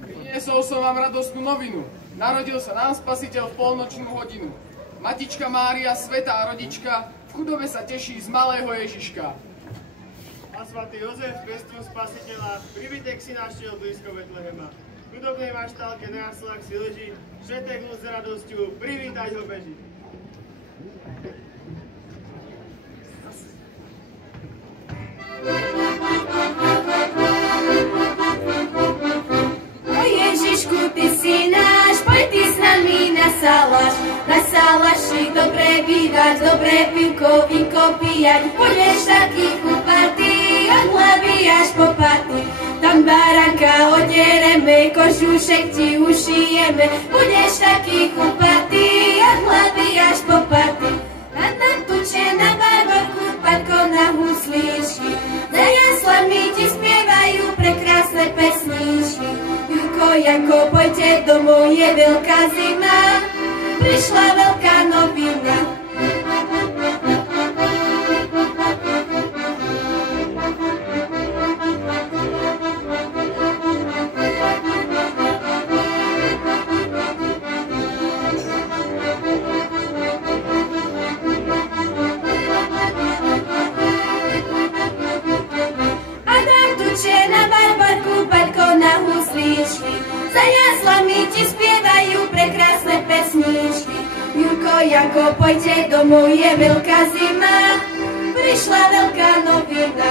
Priniesol som vám radostnú novinu. Narodil sa nám Spasiteľ v polnočnú hodinu. Matička Mária, svätá rodička, v chudobe sa teší z malého Ježiška. A svätý Jozef, zvestujú Spasiteľa, privítek si našiel blízko Betlehema. V chudobnej maštálke na jaslách si leží, všetek ľud s radosťou, privítať ho beží. O Ježišku, ty si náš, poď ty s nami na salaši dobre bývať, dobré pivko, vínko pijať. Budeš taký chupatý, od hlavy až po paty. Tam baránka odereme, kožušek ti ušijeme. Budeš taký chupatý, od hlavy až po paty. A tam tuče na barborku, padko na huslíčky. Za jaslami ti spievajú prekrásne pesníčky. Jurko, Janko, poďte domov, je veľká zima. Prišla veľká novina. Za jaslami ti spievajú prekrásne pesníčky. Jurko, Janko, poďte domov, je veľká zima. Prišla veľká novina.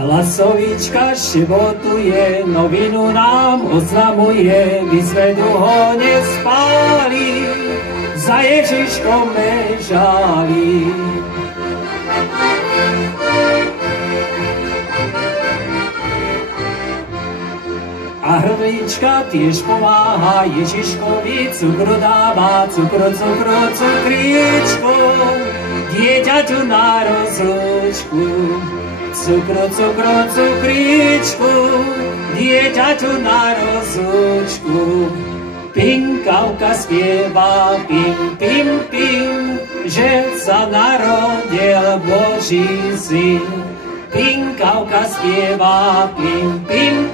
Lasovička šebotuje, novinu nám oznamuje, vyzvedu ho nespáli, za Ježiškom bežali. A hrdlička tiež pomáha, Ježiškovi cukru dáva, cukričku, dieťaťu na rozlúčku. Cukričku, dieťaťu na rozlúčku. Pinkavka spieva, pim, že sa narodil Boží syn. Pinkavka spieva, pim,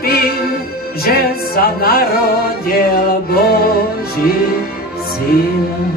že sa narodil Boží syn.